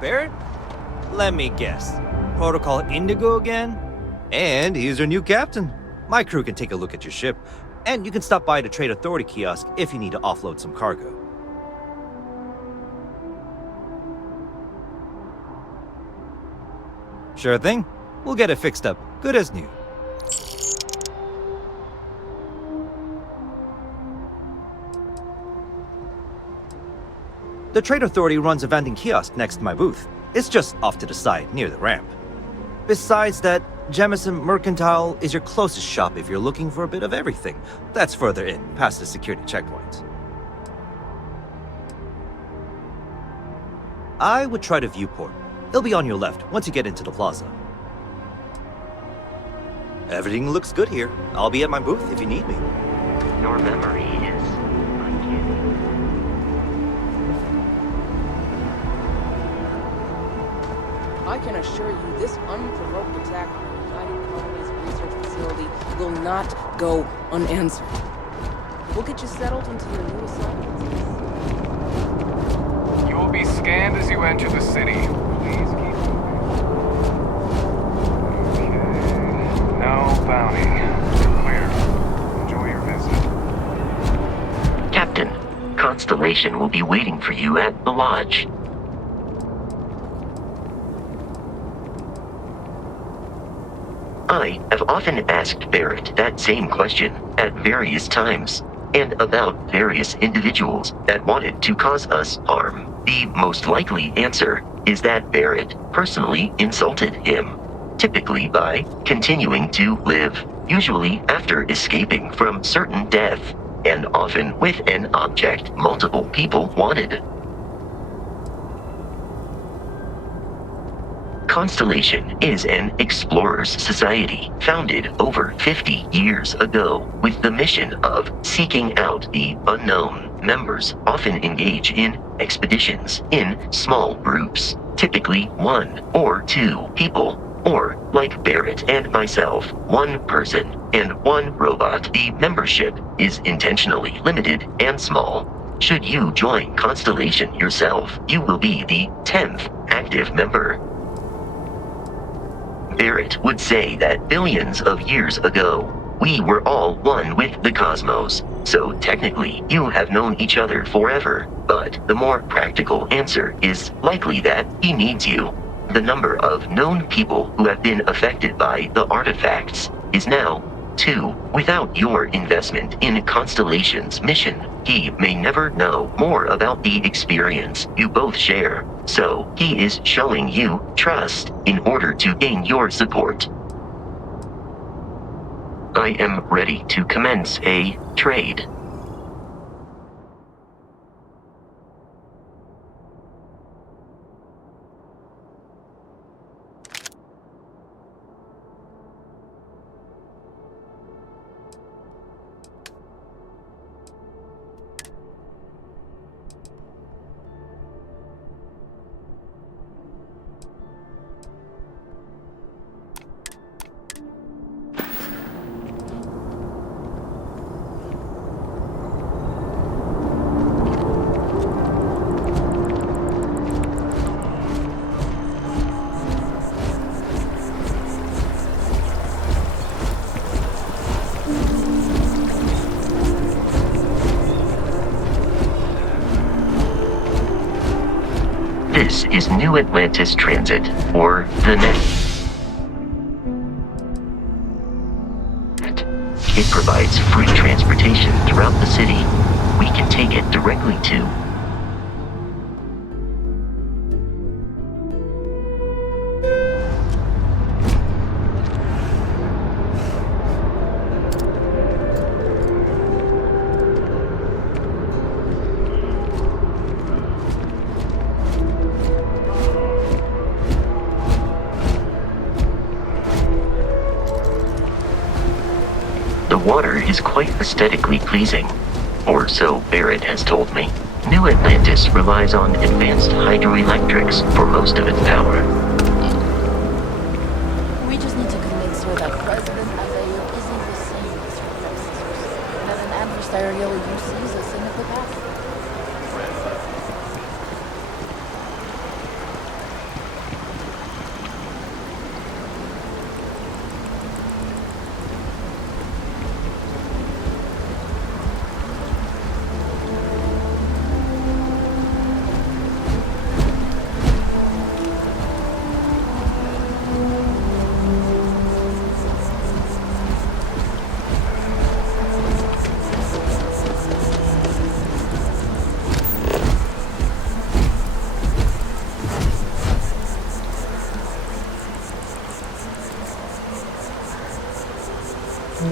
Barrett? Let me guess. Protocol Indigo again? And he's your new captain. My crew can take a look at your ship, and you can stop by the Trade Authority kiosk if you need to offload some cargo. Sure thing. We'll get it fixed up, good as new. The Trade Authority runs a vending kiosk next to my booth. It's just off to the side, near the ramp. Besides that, Jemison Mercantile is your closest shop if you're looking for a bit of everything. That's further in, past the security checkpoint. I would try the viewport. It'll be on your left once you get into the plaza. Everything looks good here. I'll be at my booth if you need me. Your memory is uncanny. I can assure you this unprovoked attack on the United Colonies Research Facility will not go unanswered. We'll get you settled into your new assignments. You will be scanned as you enter the city. Please keep moving. Okay. No bounty. Clear. Enjoy your visit. Captain, Constellation will be waiting for you at the lodge. I have often asked Barrett that same question at various times, and about various individuals that wanted to cause us harm. The most likely answer is that Barrett personally insulted him, typically by continuing to live, usually after escaping from certain death, and often with an object multiple people wanted. Constellation is an explorers society founded over 50 years ago with the mission of seeking out the unknown. Members often engage in expeditions in small groups, typically 1 or 2 people, or, like Barrett and myself, 1 person and 1 robot. The membership is intentionally limited and small. Should you join Constellation yourself, you will be the 10th active member. Barrett would say that billions of years ago, we were all one with the cosmos, so technically you have known each other forever, but the more practical answer is likely that he needs you. The number of known people who have been affected by the artifacts is now 2. Without your investment in Constellation's mission, he may never know more about the experience you both share. So, he is showing you trust in order to gain your support. I am ready to commence a trade. This is New Atlantis Transit, or the NET. It provides free transportation throughout the city. We can take it directly to The water is quite aesthetically pleasing, or so Barrett has told me. New Atlantis relies on advanced hydroelectrics for most of its power. We just need to convince her that President Isaiah isn't the same as her predecessors, and that an adversarial UC is a sin of the past. We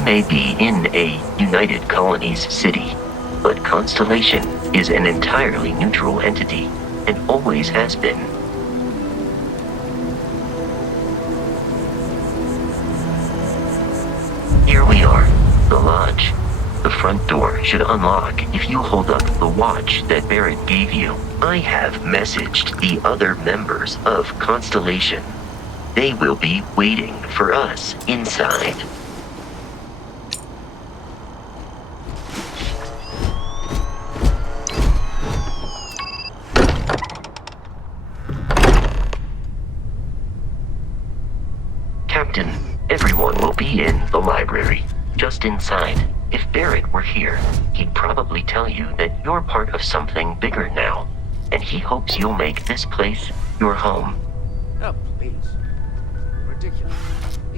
may be in a United Colonies city, but Constellation is an entirely neutral entity, and always has been. Here we are, the lodge. The front door should unlock if you hold up the watch that Barrett gave you. I have messaged the other members of Constellation. They will be waiting for us inside. Captain, everyone will be in the library, just inside. If Barrett were here, he'd probably tell you that you're part of something bigger now, and he hopes you'll make this place your home. Oh, please. Ridiculous.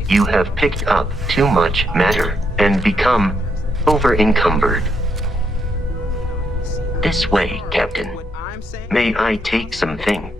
You have picked up too much matter and become over-encumbered. This way, Captain. May I take something?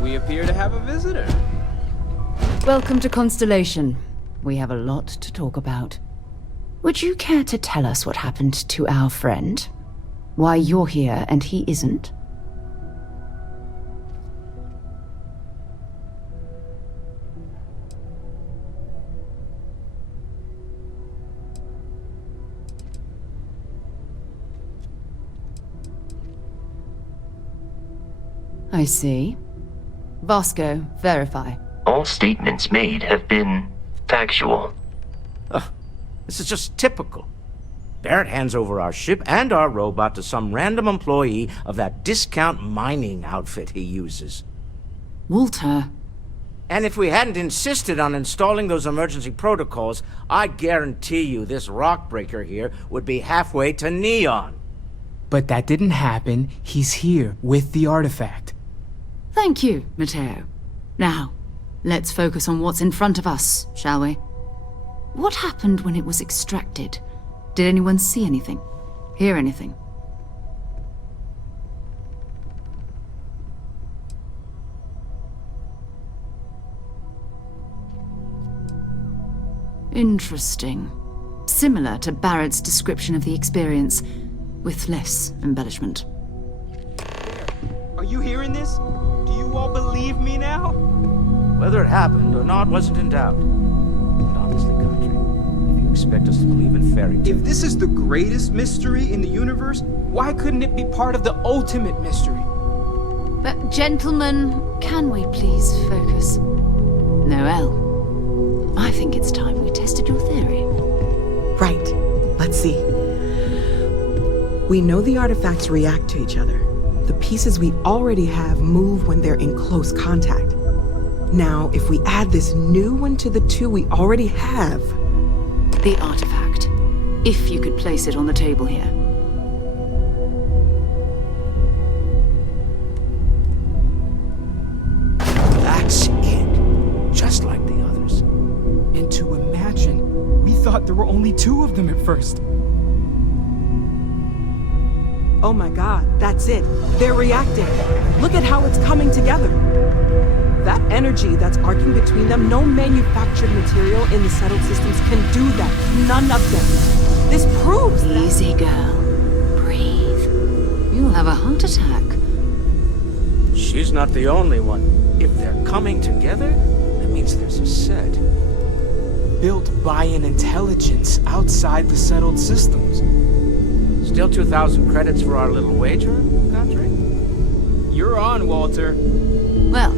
We appear to have a visitor. Welcome to Constellation. We have a lot to talk about. Would you care to tell us what happened to our friend? Why you're here and he isn't? I see. Vasco, verify. All statements made have been factual. This is just typical. Barrett hands over our ship and our robot to some random employee of that discount mining outfit he uses. Walter. And if we hadn't insisted on installing those emergency protocols, I guarantee you this rock breaker here would be halfway to Neon. But that didn't happen. He's here with the artifact. Thank you, Matteo. Now, let's focus on what's in front of us, shall we? What happened when it was extracted? Did anyone see anything? Hear anything? Interesting. Similar to Barrett's description of the experience, with less embellishment. Are you hearing this? Do you all believe me now? Whether it happened or not wasn't in doubt. But honestly, Country, if you expect us to believe in fairy tales... If this is the greatest mystery in the universe, why couldn't it be part of the ultimate mystery? But gentlemen, can we please focus? Noelle, I think it's time we tested your theory. Right. Let's see. We know the artifacts react to each other. The pieces we already have move when they're in close contact. Now, if we add this new one to the two we already have... The artifact. If you could place it on the table here. That's it. Just like the others. And to imagine, we thought there were only 2 of them at first. Oh my god, that's it. They're reacting. Look at how it's coming together. That energy that's arcing between them, no manufactured material in the settled systems can do that. None of them. This proves that... Easy, girl. Breathe. You'll have a heart attack. She's not the only one. If they're coming together, that means there's a set. Built by an intelligence outside the settled systems. Still 2,000 credits for our little wager, Godfrey? You're on, Walter. Well,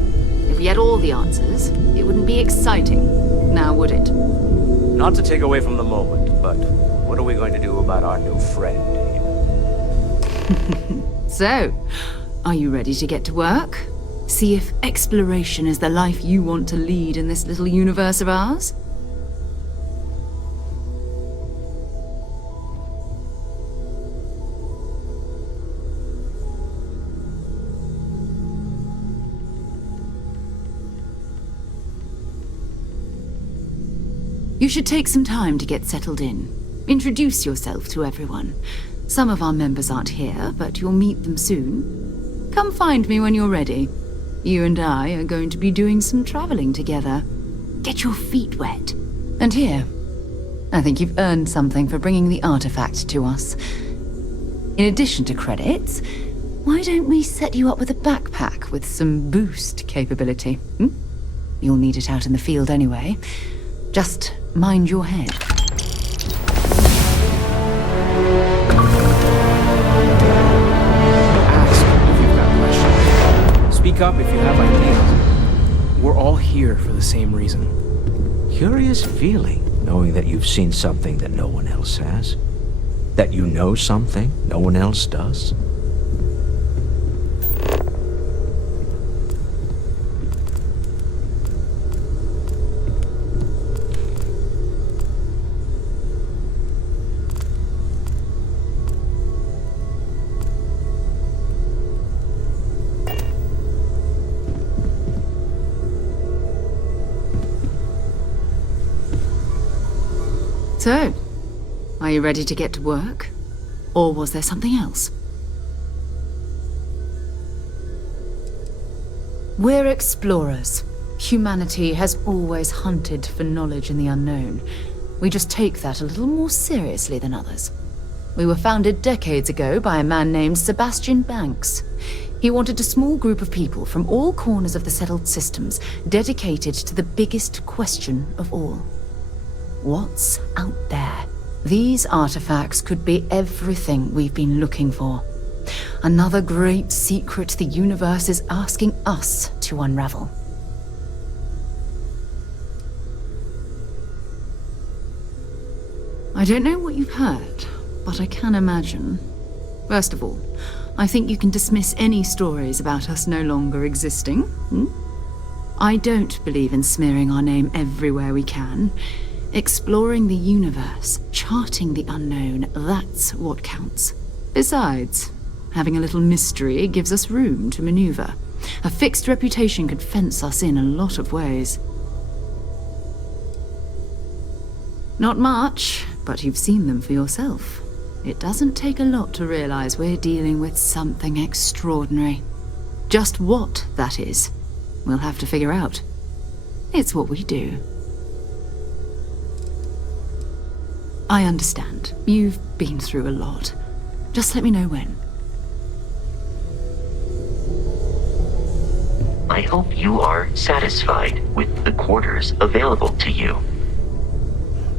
if we had all the answers, it wouldn't be exciting. Now, would it? Not to take away from the moment, but what are we going to do about our new friend here? So, are you ready to get to work? See if exploration is the life you want to lead in this little universe of ours? You should take some time to get settled in. Introduce yourself to everyone. Some of our members aren't here, but you'll meet them soon. Come find me when you're ready. You and I are going to be doing some traveling together. Get your feet wet. And here, I think you've earned something for bringing the artifact to us. In addition to credits, why don't we set you up with a backpack with some boost capability? You'll need it out in the field anyway. Just mind your head. Ask if you've got questions. Speak up if you have ideas. We're all here for the same reason. Curious feeling, knowing that you've seen something that no one else has. That you know something no one else does. So, are you ready to get to work? Or was there something else? We're explorers. Humanity has always hunted for knowledge in the unknown. We just take that a little more seriously than others. We were founded decades ago by a man named Sebastian Banks. He wanted a small group of people from all corners of the settled systems dedicated to the biggest question of all. What's out there? These artifacts could be everything we've been looking for. Another great secret the universe is asking us to unravel. I don't know what you've heard, but I can imagine. First of all, I think you can dismiss any stories about us no longer existing. I don't believe in smearing our name everywhere we can. Exploring the universe, charting the unknown, that's what counts. Besides, having a little mystery gives us room to maneuver. A fixed reputation could fence us in a lot of ways. Not much, but you've seen them for yourself. It doesn't take a lot to realize we're dealing with something extraordinary. Just what that is, we'll have to figure out. It's what we do. I understand. You've been through a lot. Just let me know when. I hope you are satisfied with the quarters available to you.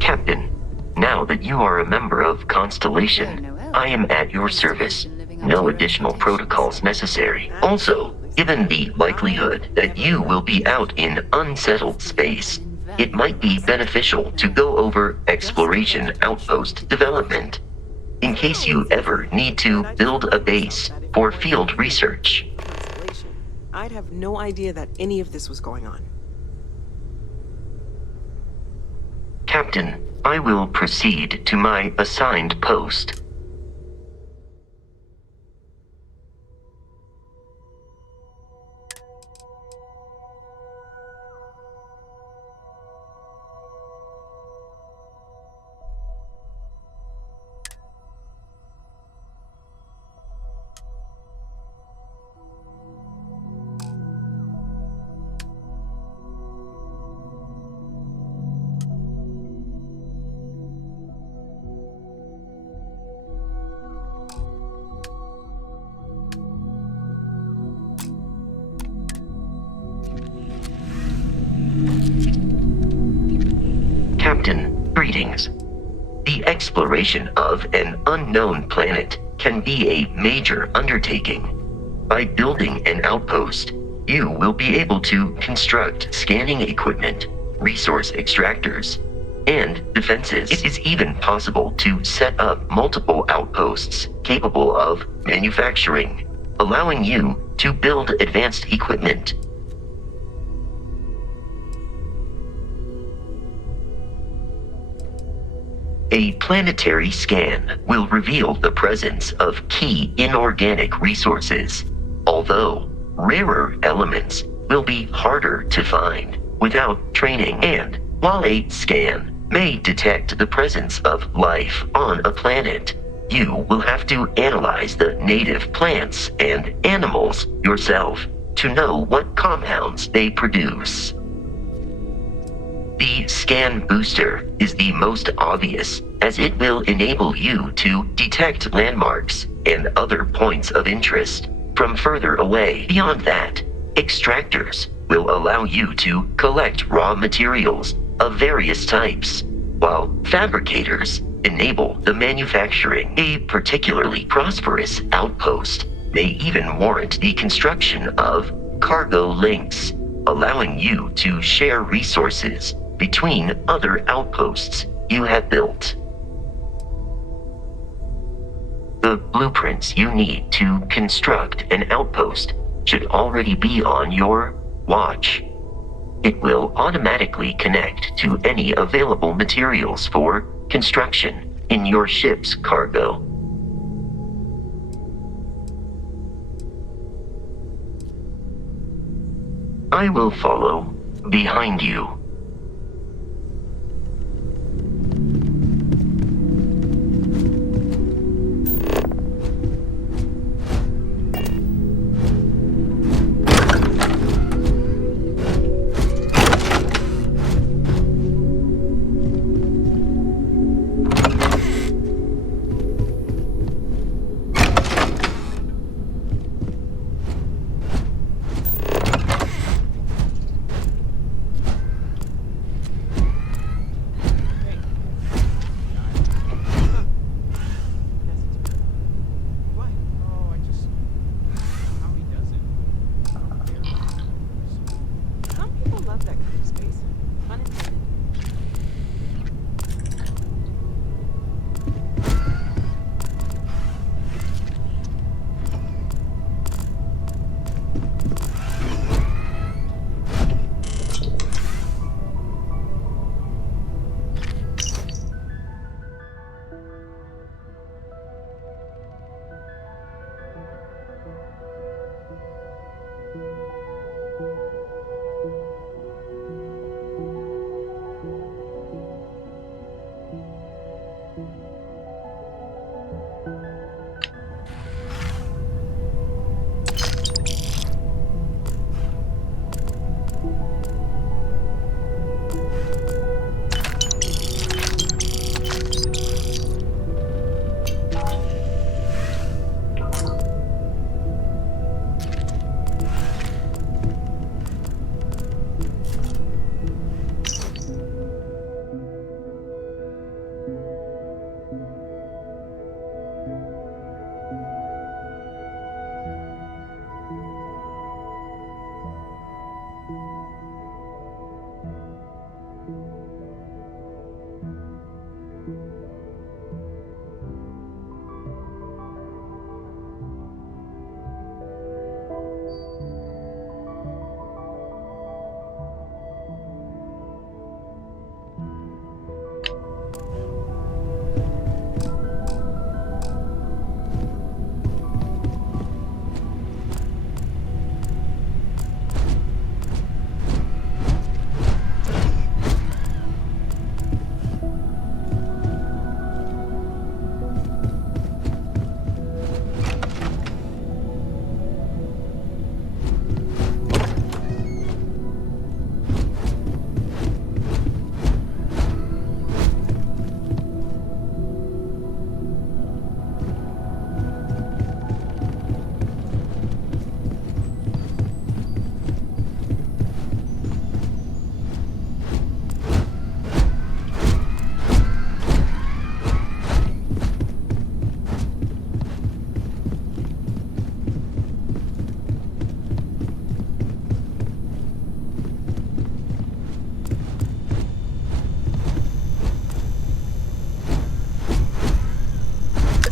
Captain, now that you are a member of Constellation, I am at your service. No additional protocols necessary. Also, given the likelihood that you will be out in unsettled space, it might be beneficial to go over exploration outpost development, in case you ever need to build a base for field research. I'd have no idea that any of this was going on. Captain, I will proceed to my assigned post. findings. The exploration of an unknown planet can be a major undertaking. By building an outpost, you will be able to construct scanning equipment, resource extractors, and defenses. It is even possible to set up multiple outposts capable of manufacturing, allowing you to build advanced equipment. A planetary scan will reveal the presence of key inorganic resources, although rarer elements will be harder to find without training. And while a scan may detect the presence of life on a planet, you will have to analyze the native plants and animals yourself to know what compounds they produce. The scan booster is the most obvious, as it will enable you to detect landmarks and other points of interest from further away. Beyond that, extractors will allow you to collect raw materials of various types, while fabricators enable the manufacturing. A particularly prosperous outpost may even warrant the construction of cargo links, allowing you to share resources between other outposts you have built. The blueprints you need to construct an outpost should already be on your watch. It will automatically connect to any available materials for construction in your ship's cargo. I will follow behind you.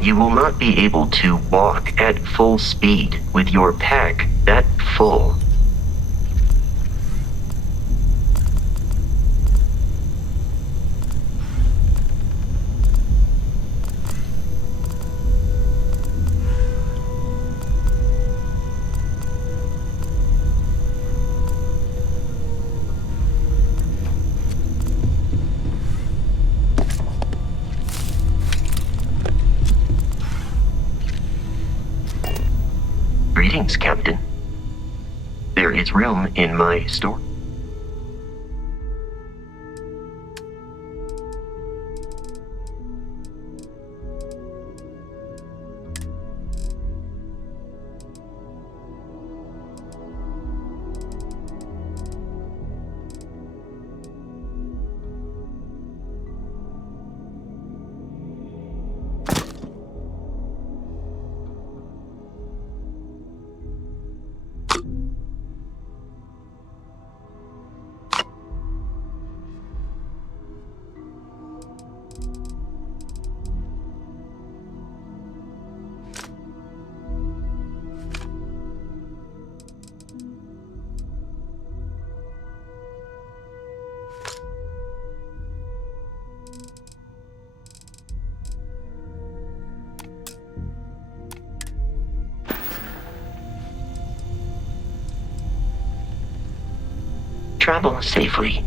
you will not be able to walk at full speed with your pack that full. Greetings, Captain. There is room in my store. Travel safely.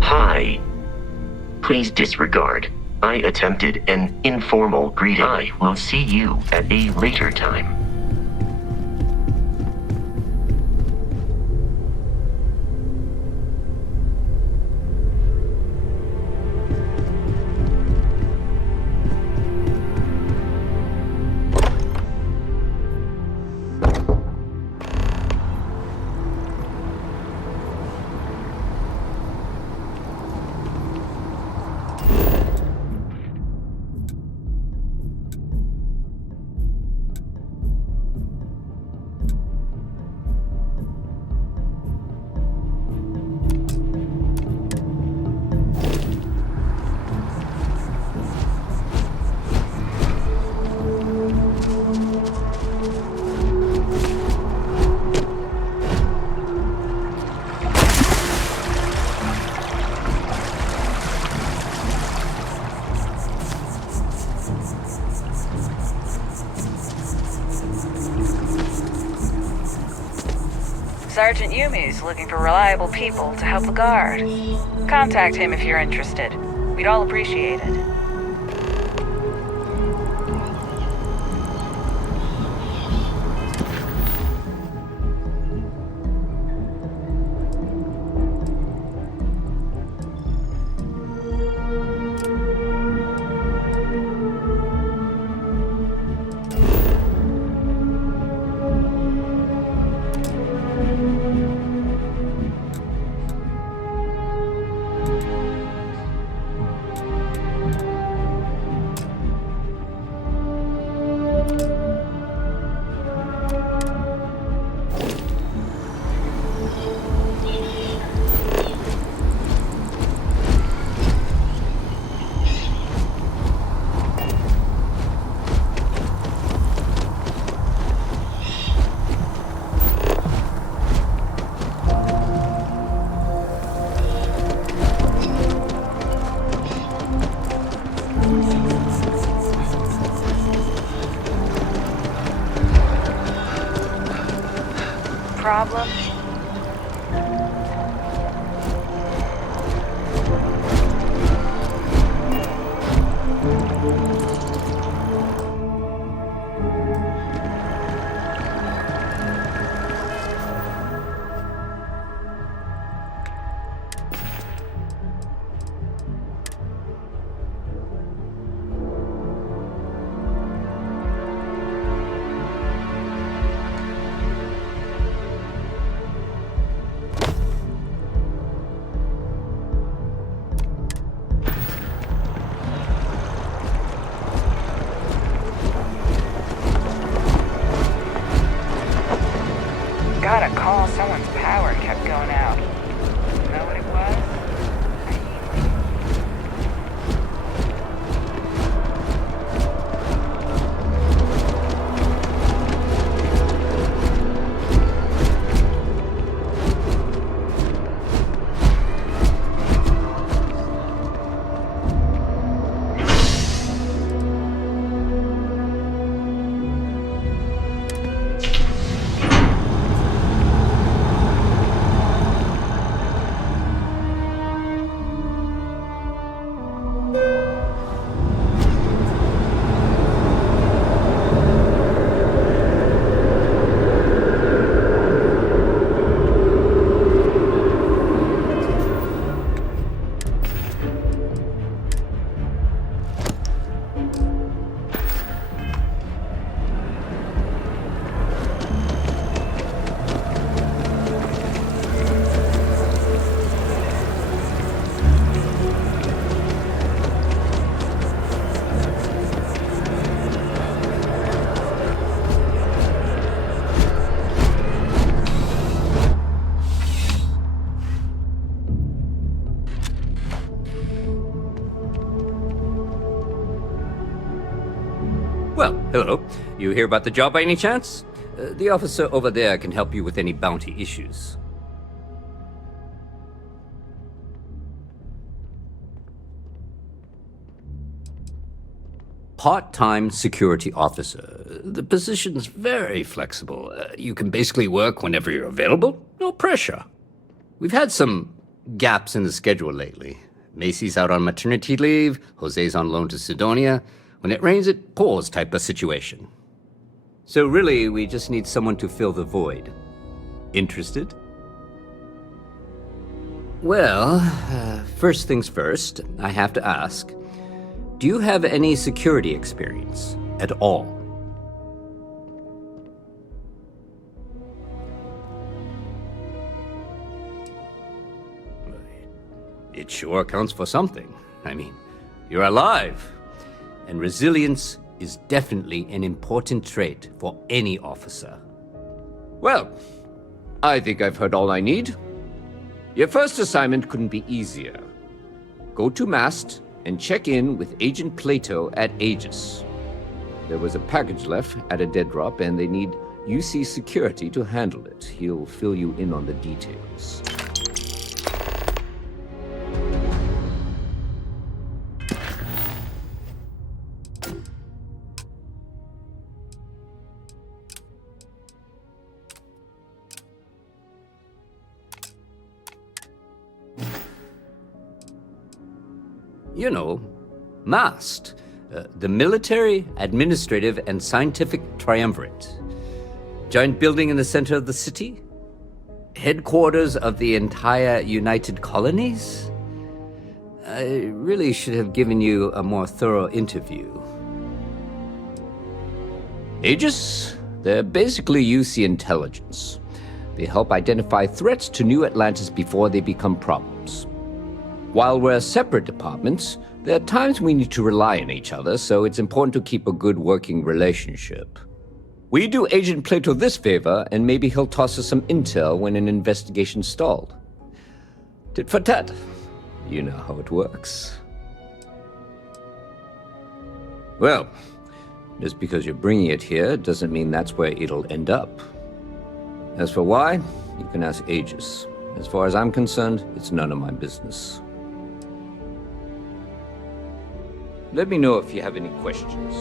Hi. Please disregard. I attempted an informal greeting. I will see you at a later time. Sergeant Yumi's looking for reliable people to help the guard. Contact him if you're interested. We'd all appreciate it. Problem? Got a call someone's power kept going out. Know what it was? You hear about the job by any chance? The officer over there can help you with any bounty issues. Part-time security officer. The position's very flexible. You can basically work whenever you're available. No pressure. We've had some gaps in the schedule lately. Macy's out on maternity leave, Jose's on loan to Sidonia. When it rains, it pours type of situation. So really, we just need someone to fill the void. Interested? Well, first things first, I have to ask, do you have any security experience at all? It sure counts for something. I mean, you're alive. And resilience is definitely an important trait for any officer. Well, I think I've heard all I need. Your first assignment couldn't be easier. Go to Mast and check in with Agent Plato at Aegis. There was a package left at a dead drop, and they need UC security to handle it. He'll fill you in on the details. You know, MAST, the Military, Administrative, and Scientific Triumvirate. Giant building in the center of the city? Headquarters of the entire United Colonies? I really should have given you a more thorough interview. Aegis? They're basically UC intelligence. They help identify threats to New Atlantis before they become problems. While we're separate departments, there are times we need to rely on each other, so it's important to keep a good working relationship. We do Agent Plato this favor, and maybe he'll toss us some intel when an investigation's stalled. Tit for tat. You know how it works. Well, just because you're bringing it here doesn't mean that's where it'll end up. As for why, you can ask Aegis. As far as I'm concerned, it's none of my business. Let me know if you have any questions.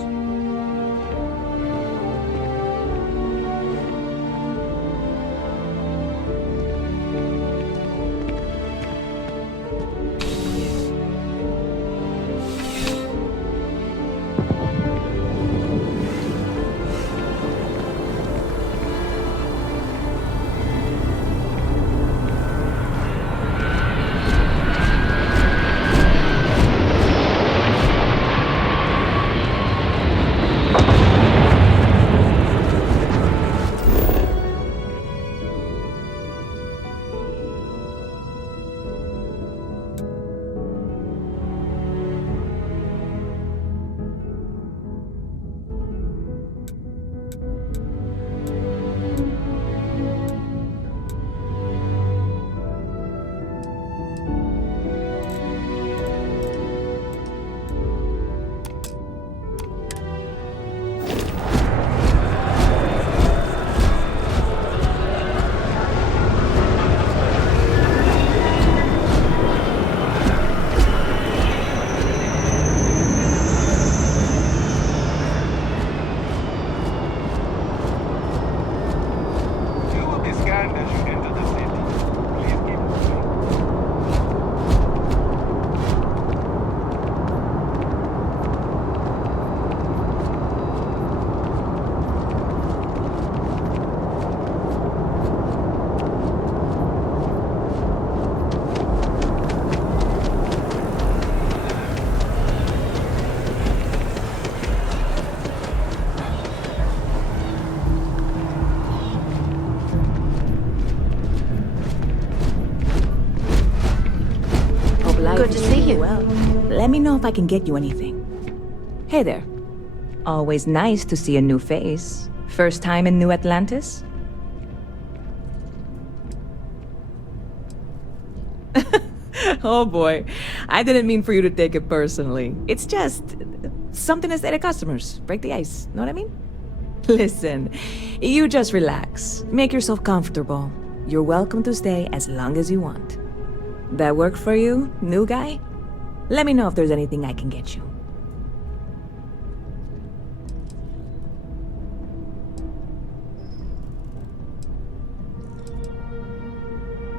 Good to see you. Well, let me know if I can get you anything. Hey there. Always nice to see a new face. First time in New Atlantis? Oh boy. I didn't mean for you to take it personally. It's just something to say to customers. Break the ice. Know what I mean? Listen, you just relax. Make yourself comfortable. You're welcome to stay as long as you want. That work for you, new guy? Let me know if there's anything I can get you.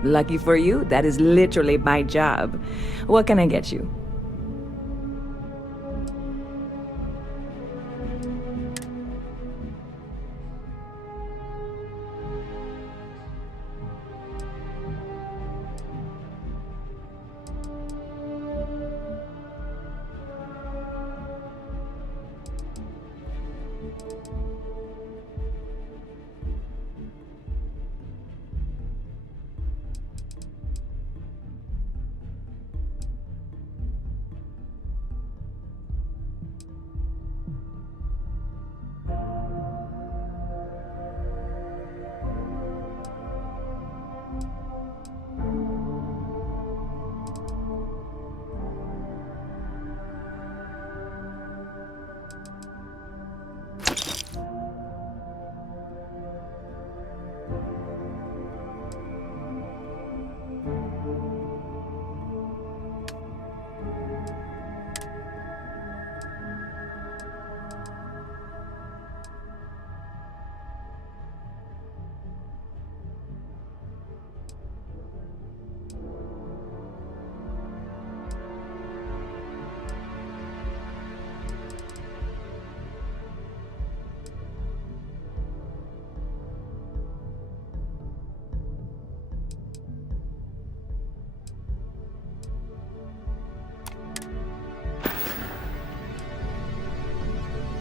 Lucky for you, that is literally my job. What can I get you?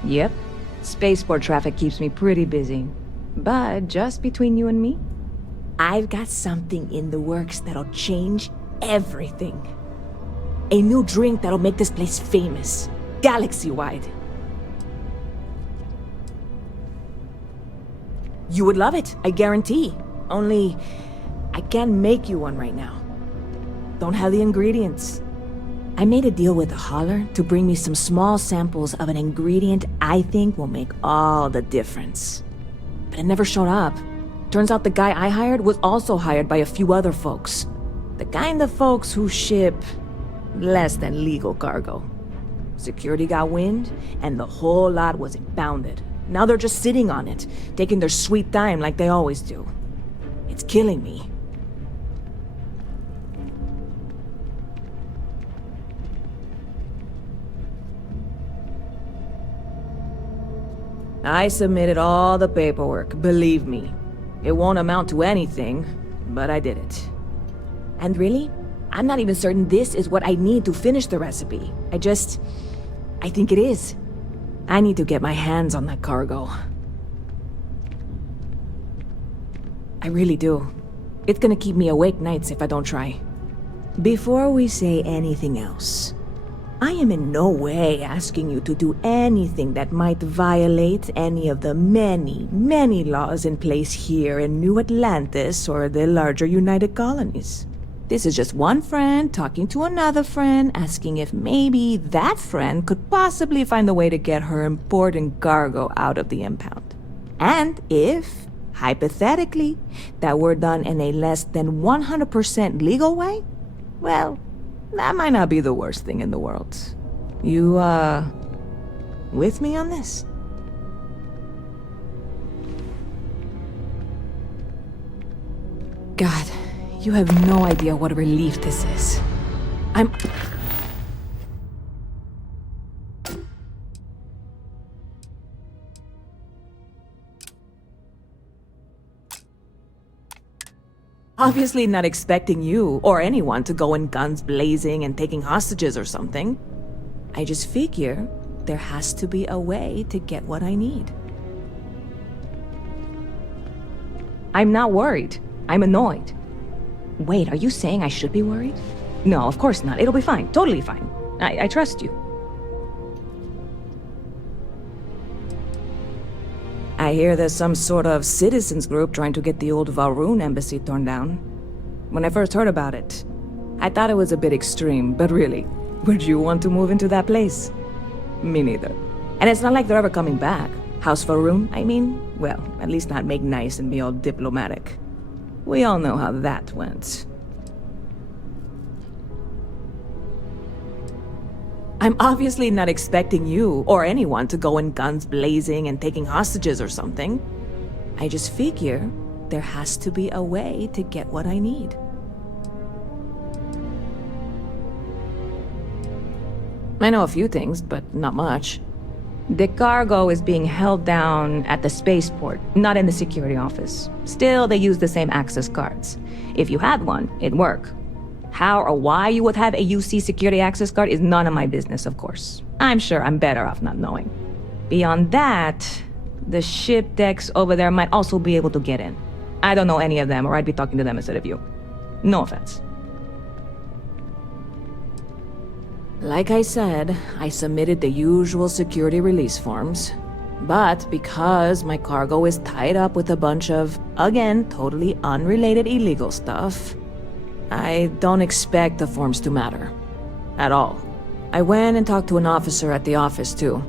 Yep. Spaceport traffic keeps me pretty busy. But just between you and me, I've got something in the works that'll change everything. A new drink that'll make this place famous, galaxy-wide. You would love it, I guarantee. Only, I can't make you one right now. Don't have the ingredients. I made a deal with a hauler to bring me some small samples of an ingredient I think will make all the difference. But it never showed up. Turns out the guy I hired was also hired by a few other folks. The kind of folks who ship less than legal cargo. Security got wind, and the whole lot was impounded. Now they're just sitting on it, taking their sweet time like they always do. It's killing me. I submitted all the paperwork, believe me. It won't amount to anything, but I did it. And really, I'm not even certain this is what I need to finish the recipe. I think it is. I need to get my hands on that cargo. I really do. It's gonna keep me awake nights if I don't try. Before we say anything else, I am in no way asking you to do anything that might violate any of the many, many laws in place here in New Atlantis or the larger United Colonies. This is just one friend talking to another friend, asking if maybe that friend could possibly find a way to get her important cargo out of the impound. And if, hypothetically, that were done in a less than 100% legal way, well, that might not be the worst thing in the world. You, with me on this? God, you have no idea what a relief this is. Obviously not expecting you or anyone to go in guns blazing and taking hostages or something. I just figure there has to be a way to get what I need. I'm not worried. I'm annoyed. Wait, are you saying I should be worried? No, of course not. It'll be fine. Totally fine. I trust you. I hear there's some sort of citizens group trying to get the old Valroon embassy torn down. When I first heard about it, I thought it was a bit extreme, but really, would you want to move into that place? Me neither. And it's not like they're ever coming back. House for room, I mean? Well, at least not make nice and be all diplomatic. We all know how that went. I'm obviously not expecting you or anyone to go in guns blazing and taking hostages or something. I just figure there has to be a way to get what I need. I know a few things, but not much. The cargo is being held down at the spaceport, not in the security office. Still, they use the same access cards. If you had one, it'd work. How or why you would have a UC security access card is none of my business, of course. I'm sure I'm better off not knowing. Beyond that, the ship decks over there might also be able to get in. I don't know any of them, or I'd be talking to them instead of you. No offense. Like I said, I submitted the usual security release forms. But because my cargo is tied up with a bunch of, again, totally unrelated illegal stuff, I don't expect the forms to matter. At all. I went and talked to an officer at the office, too.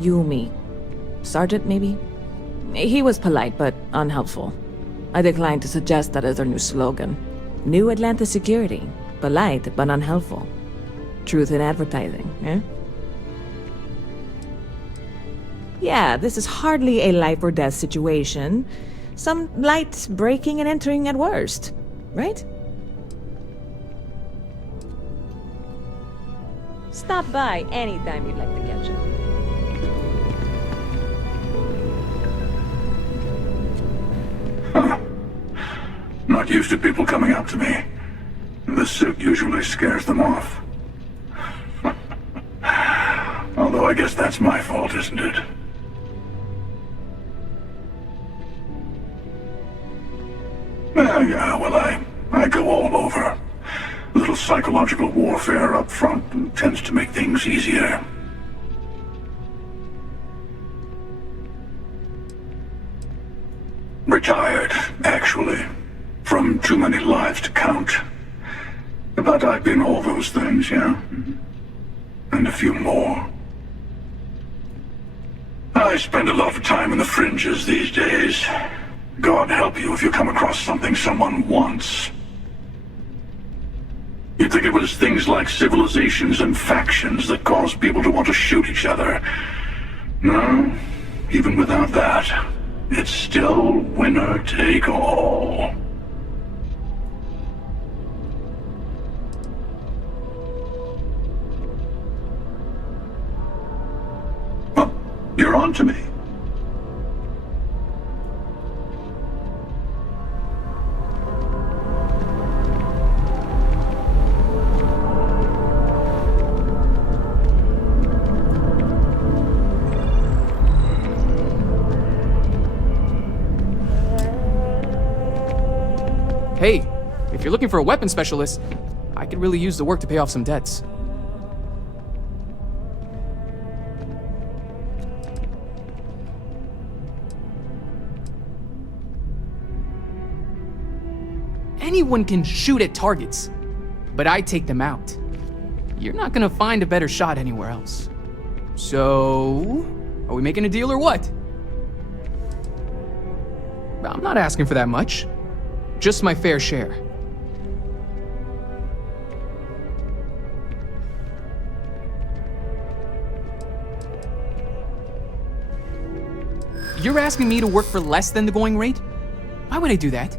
Yumi. Sergeant, maybe? He was polite, but unhelpful. I declined to suggest that as their new slogan. New Atlantis security. Polite, but unhelpful. Truth in advertising, eh? Yeah, this is hardly a life or death situation. Some light breaking and entering at worst, right? Stop by anytime you'd like to catch up. Not used to people coming up to me. The suit usually scares them off. Although I guess that's my fault, isn't it? Yeah, well, I go all over. A little psychological warfare up front tends to make things easier. Retired, actually. From too many lives to count. But I've been all those things, yeah? And a few more. I spend a lot of time in the fringes these days. God help you if you come across something someone wants. You'd think it was things like civilizations and factions that cause people to want to shoot each other. No, even without that, it's still winner take all. Oh, you're on to me. Hey, if you're looking for a weapon specialist, I could really use the work to pay off some debts. Anyone can shoot at targets, but I take them out. You're not gonna find a better shot anywhere else. So, are we making a deal or what? I'm not asking for that much. Just my fair share. You're asking me to work for less than the going rate? Why would I do that?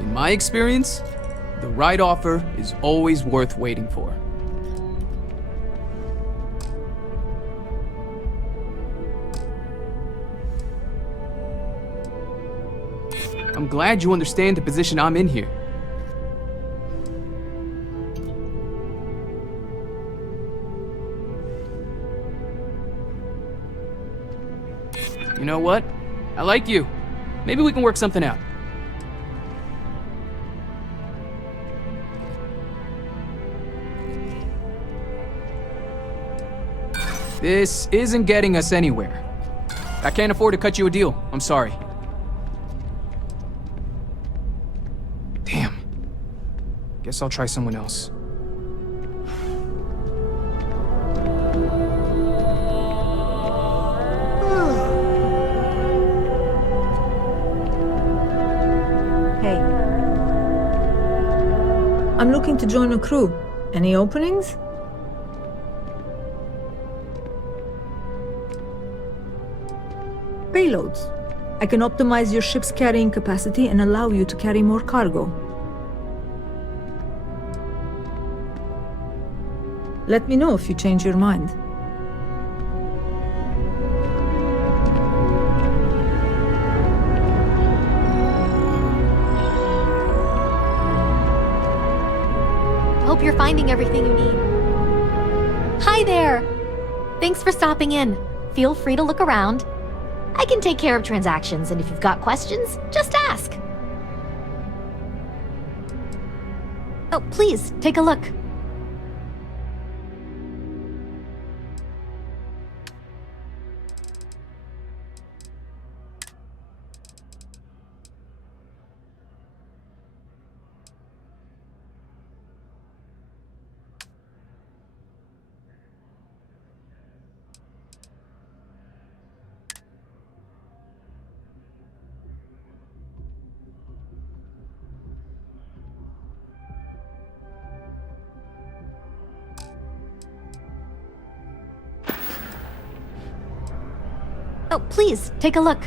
In my experience, the right offer is always worth waiting for. I'm glad you understand the position I'm in here. You know what? I like you. Maybe we can work something out. This isn't getting us anywhere. I can't afford to cut you a deal. I'm sorry. Guess I'll try someone else. Hey. I'm looking to join a crew. Any openings? Payloads. I can optimize your ship's carrying capacity and allow you to carry more cargo. Let me know if you change your mind. Hope you're finding everything you need. Hi there! Thanks for stopping in. Feel free to look around. I can take care of transactions, and if you've got questions, just ask. Oh, please, take a look. Oh, please, take a look.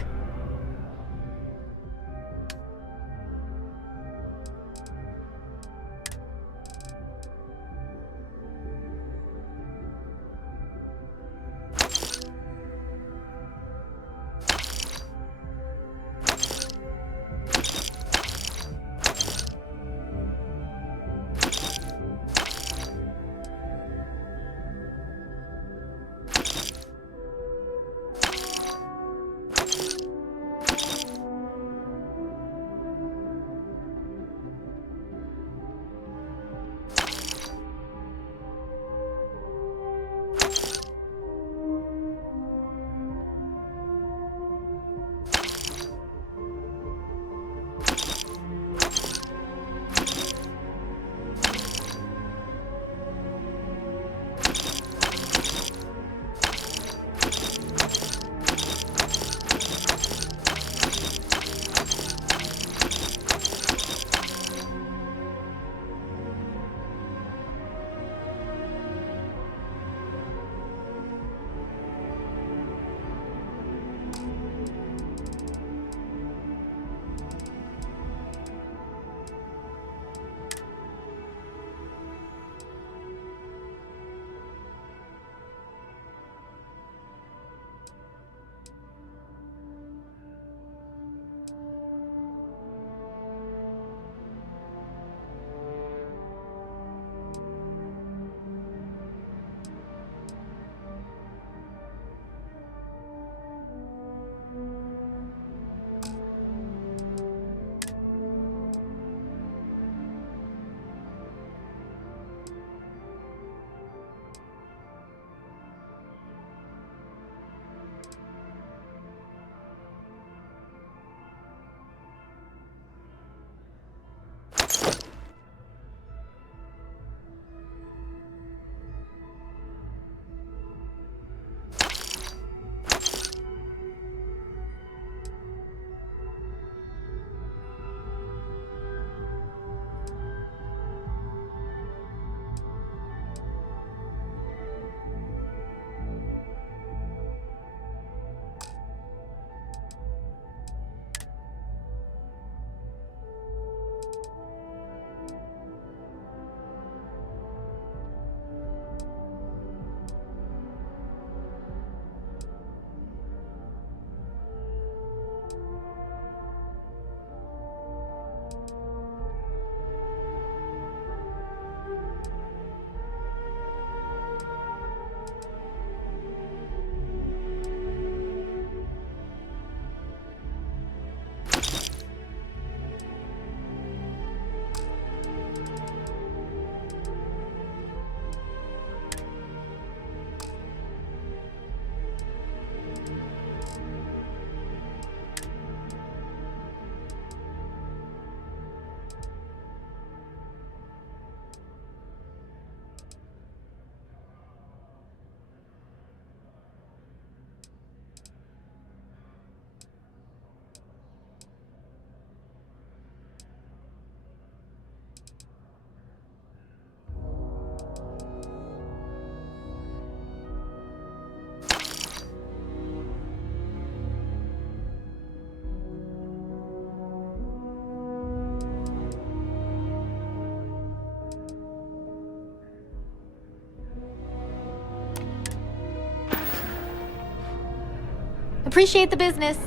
Appreciate the business.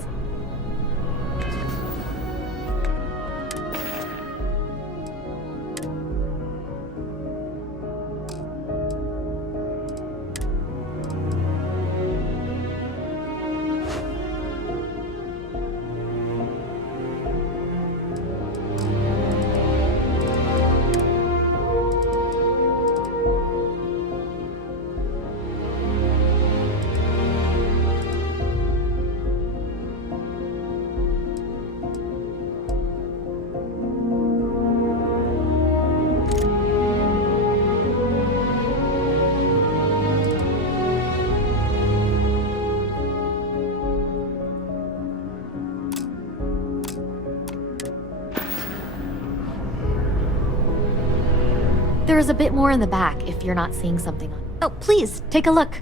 There is a bit more in the back if you're not seeing something on. Oh, please, take a look.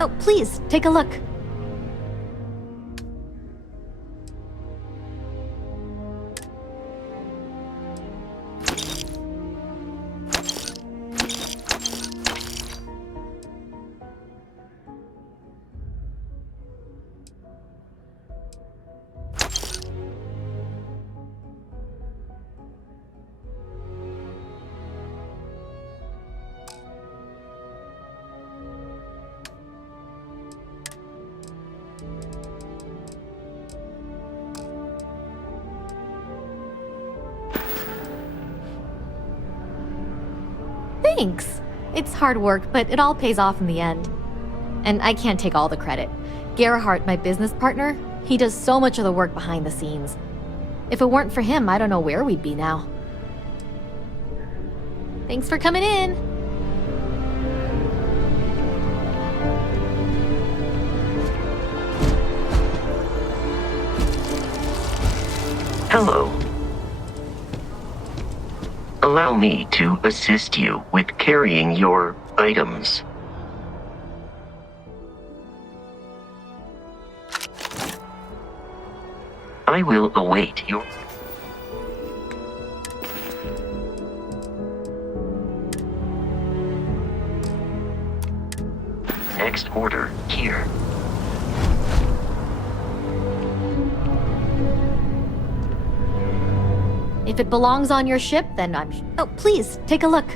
Oh, please, take a look. Thanks. It's hard work, but it all pays off in the end. And I can't take all the credit. Gerhardt, my business partner, he does so much of the work behind the scenes. If it weren't for him, I don't know where we'd be now. Thanks for coming in. Hello. Allow me to assist you with carrying your items. I will await your... next order here. If it belongs on your ship, then I'm... Oh, please, take a look.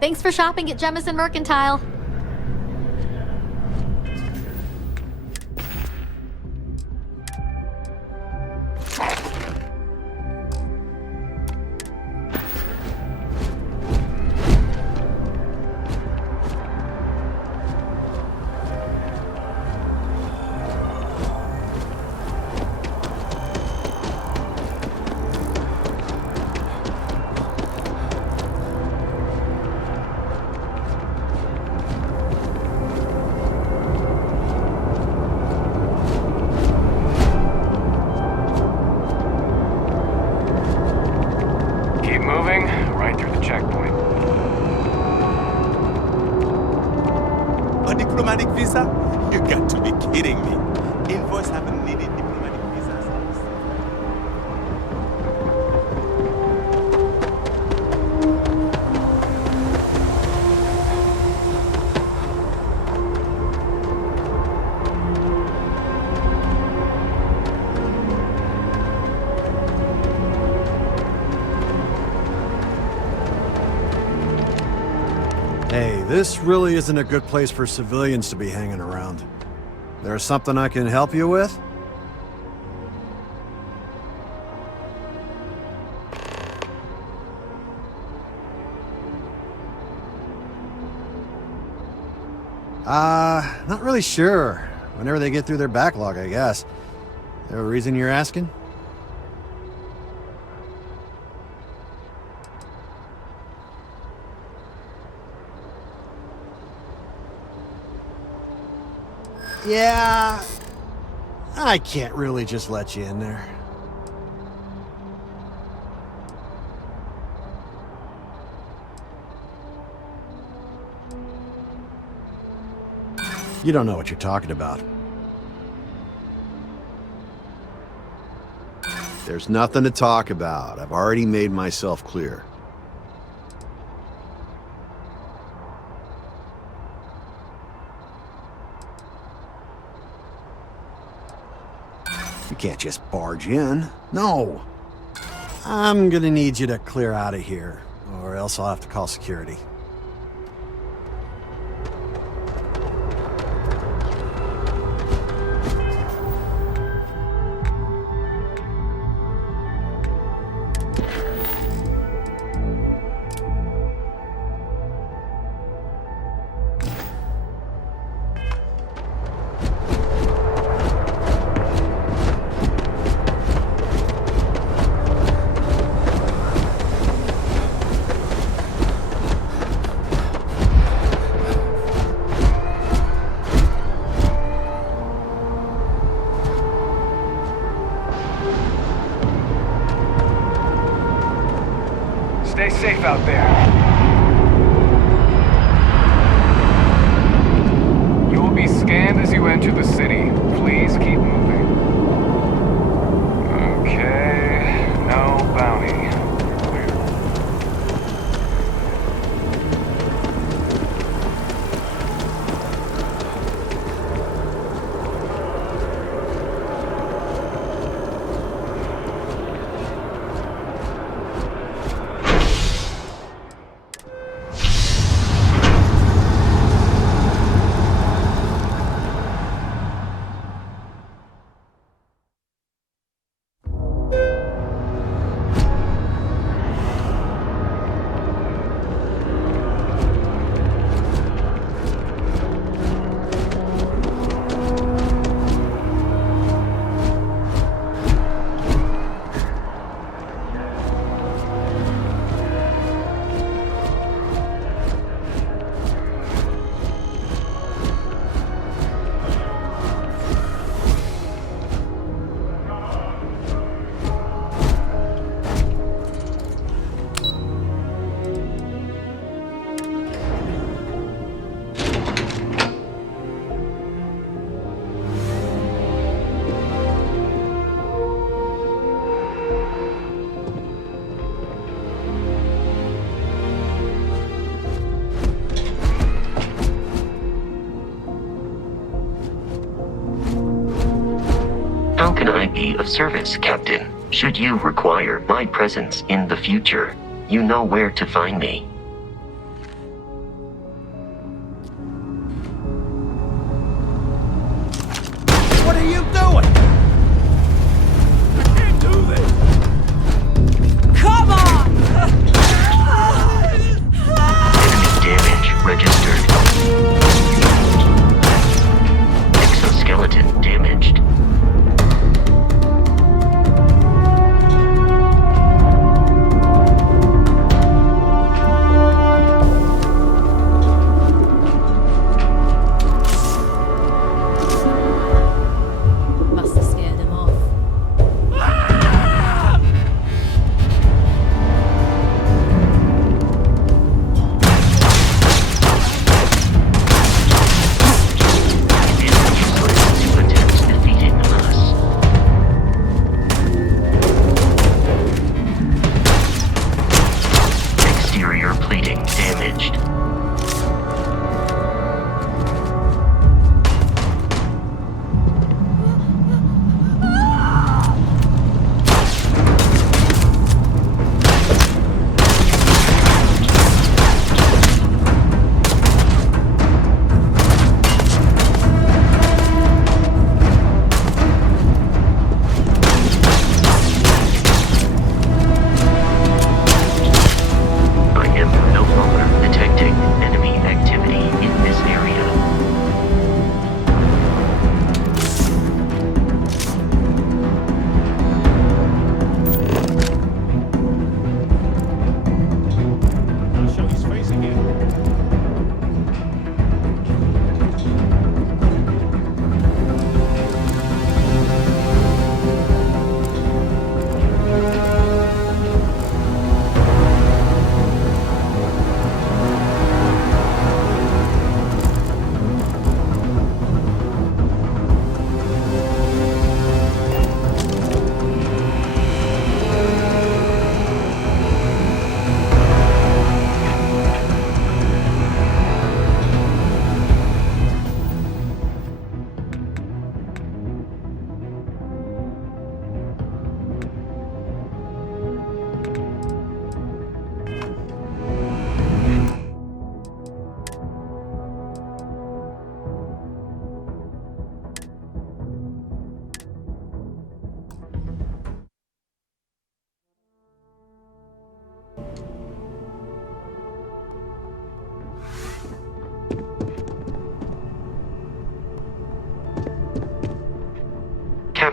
Thanks for shopping at Jemison Mercantile. A diplomatic visa? You got to be kidding me. Invoice haven't needed diplomatic visas. Hey, this really isn't a good place for civilians to be hanging around. There's something I can help you with? Not really sure. Whenever they get through their backlog, I guess. There a reason you're asking? Yeah, I can't really just let you in there. You don't know what you're talking about. There's nothing to talk about. I've already made myself clear. You can't just barge in. No. I'm gonna need you to clear out of here, or else I'll have to call security. Stay safe out there. You will be scanned as you enter the city. Please keep moving. Okay, no bounty. How can I be of service, Captain? Should you require my presence in the future, you know where to find me. What are you doing? I can't do this. Come on! Enemy damage registered. Exoskeleton damaged.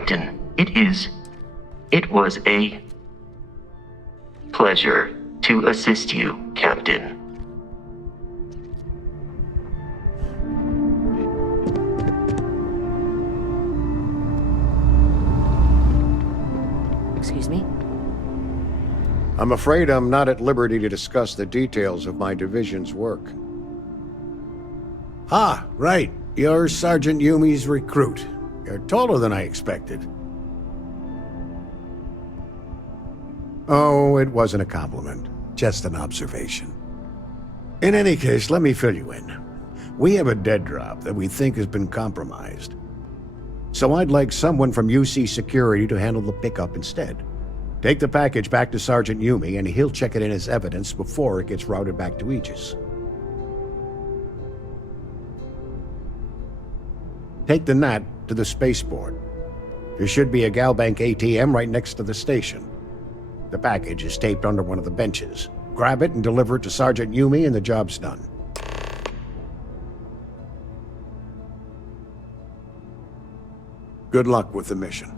Captain. It was a pleasure to assist you, Captain. Excuse me? I'm afraid I'm not at liberty to discuss the details of my division's work. Ah, right. You're Sergeant Yumi's recruit. You're taller than I expected. Oh, it wasn't a compliment. Just an observation. In any case, let me fill you in. We have a dead drop that we think has been compromised. So I'd like someone from UC Security to handle the pickup instead. Take the package back to Sergeant Yumi and he'll check it in as evidence before it gets routed back to Aegis. Take the NAT to the spaceport. There should be a Galbank ATM right next to the station. The package is taped under one of the benches. Grab it and deliver it to Sergeant Yumi and the job's done. Good luck with the mission.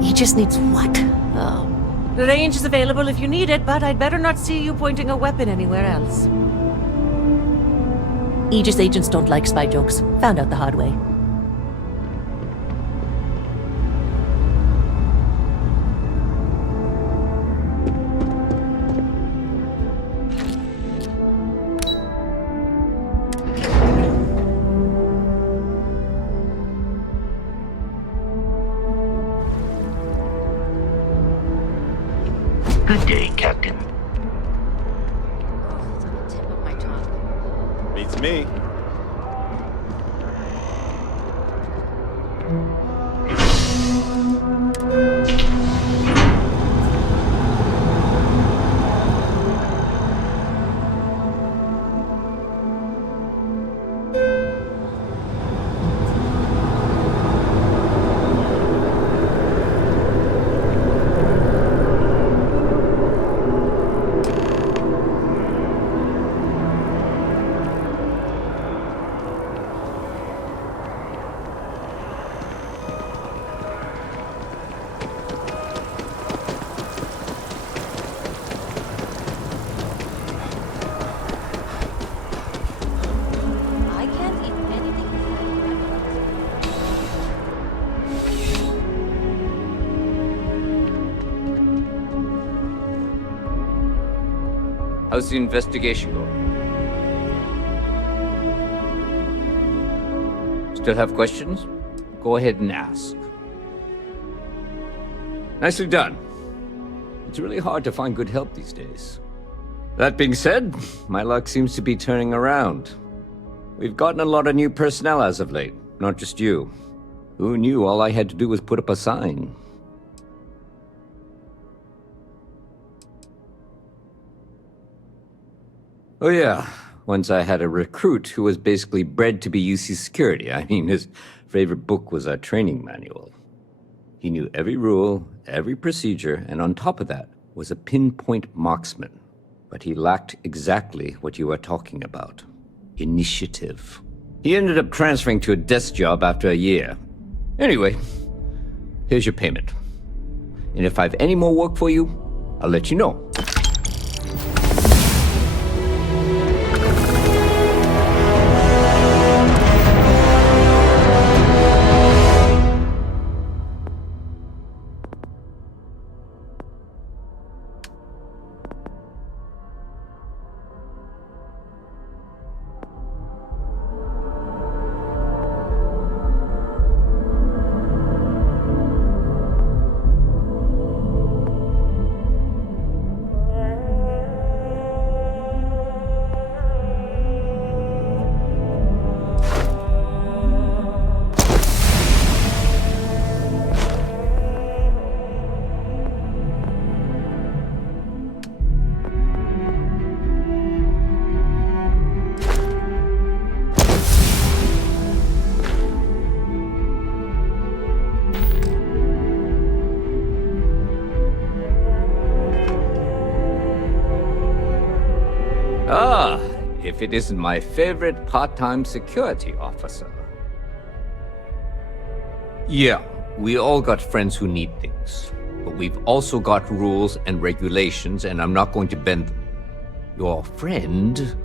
He just needs what? Oh. The range is available if you need it, but I'd better not see you pointing a weapon anywhere else. Aegis agents don't like spy jokes. Found out the hard way. Good day, Captain. Beats me. How's the investigation going? Still have questions? Go ahead and ask. Nicely done. It's really hard to find good help these days. That being said, my luck seems to be turning around. We've gotten a lot of new personnel as of late, not just you. Who knew all I had to do was put up a sign? Oh yeah, once I had a recruit who was basically bred to be UC Security. I mean, his favorite book was our training manual. He knew every rule, every procedure, and on top of that was a pinpoint marksman. But he lacked exactly what you are talking about. Initiative. He ended up transferring to a desk job after a year. Anyway, here's your payment. And if I have any more work for you, I'll let you know. if it isn't my favorite part-time security officer. Yeah, we all got friends who need things, but we've also got rules and regulations, and I'm not going to bend them. Your friend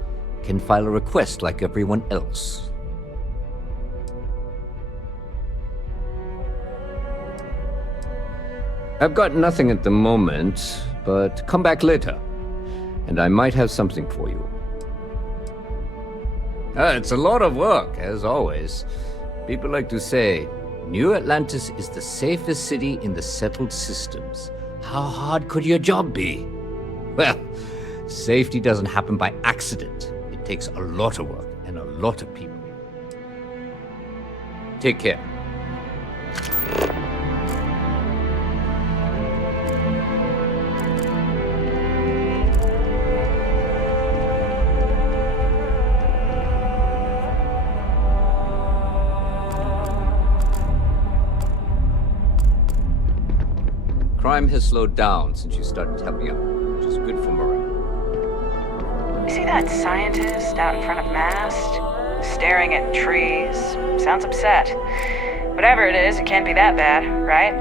can file a request like everyone else. I've got nothing at the moment, but come back later, and I might have something for you. It's a lot of work, as always. People like to say, New Atlantis is the safest city in the settled systems. How hard could your job be? Well, safety doesn't happen by accident. It takes a lot of work and a lot of people. Take care. Crime has slowed down since you started helping out, which is good for morale. You see that scientist out in front of Mast? Staring at trees. Sounds upset. Whatever it is, it can't be that bad, right?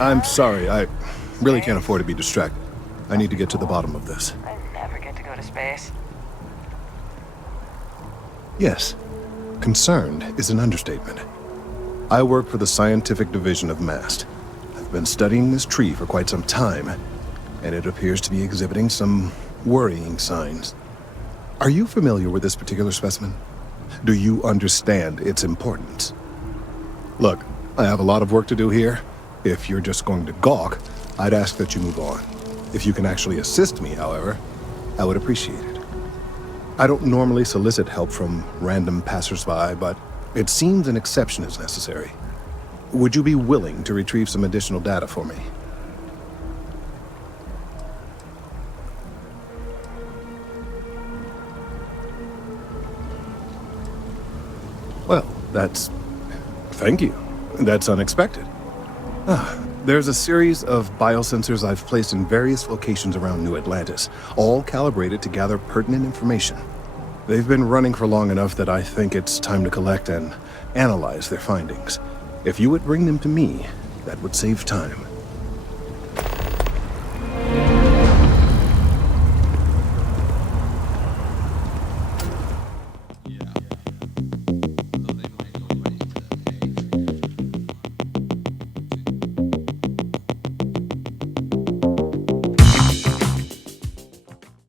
I'm sorry, I really can't afford to be distracted. I need to get to the bottom of this. I never get to go to space. Yes, concerned is an understatement. I work for the scientific division of MAST. I've been studying this tree for quite some time, and it appears to be exhibiting some worrying signs. Are you familiar with this particular specimen? Do you understand its importance? Look, I have a lot of work to do here. If you're just going to gawk, I'd ask that you move on. If you can actually assist me, however, I would appreciate it. I don't normally solicit help from random passersby, but it seems an exception is necessary. Would you be willing to retrieve some additional data for me? Well, thank you. That's unexpected. There's a series of biosensors I've placed in various locations around New Atlantis, all calibrated to gather pertinent information. They've been running for long enough that I think it's time to collect and analyze their findings. If you would bring them to me, that would save time.